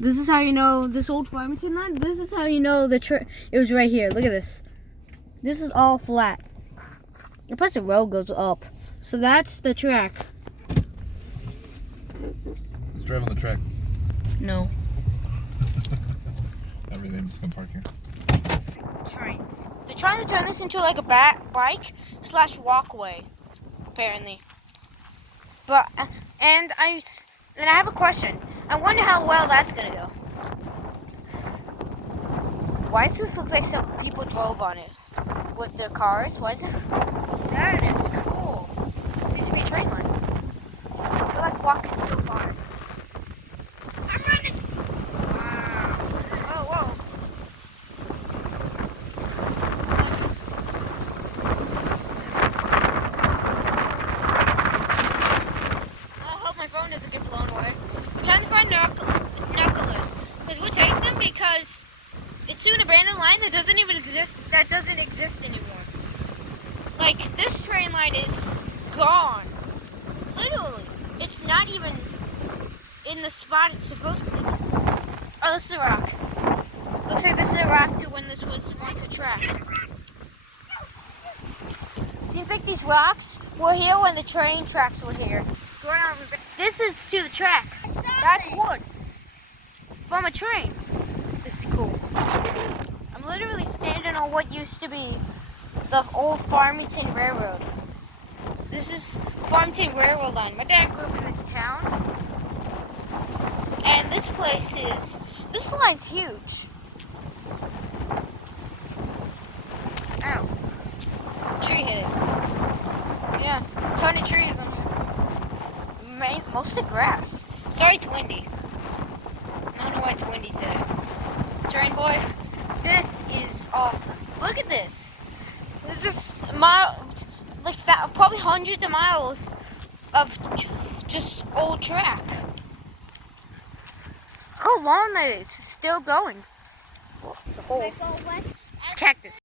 This is how you know this old Farmington line. This is how you know it was right here. Look at this. This is all flat. And plus the road goes up. So that's the track. Let's drive on the track. No. Everything, just gonna park here. Trains. They're trying to turn this into like a bike/walkway, apparently. But and I have a question. I wonder how well that's gonna go. Why does this look like some people drove on it with their cars? Why is it? That is cool. This used to be a train line. We're like walking so far. I'm running. Wow. Oh, whoa. I hope my phone doesn't get blown away. I'm trying to find knucklers. Because we'll take them because it's to an abandoned line that doesn't even exist. That doesn't exist anymore. Like this train line is gone. Literally, it's not even in the spot it's supposed to be. Oh, this is a rock. Looks like this is a rock to when this was once a track. Seems like these rocks were here when the train tracks were here. This is to the track. That's wood from a train. This is cool. I'm literally standing on what used to be the old Farmington Railroad. This is Farmington Railroad line. My dad grew up in this town. And this line's huge. Ow. Tree hit it. Yeah, a ton of trees on here. Mostly grass. Sorry it's windy. I don't know why it's windy today. Train boy, this is awesome. Look at this. This is probably hundreds of miles of just old track. How long that is. It's still going. The whole cactus.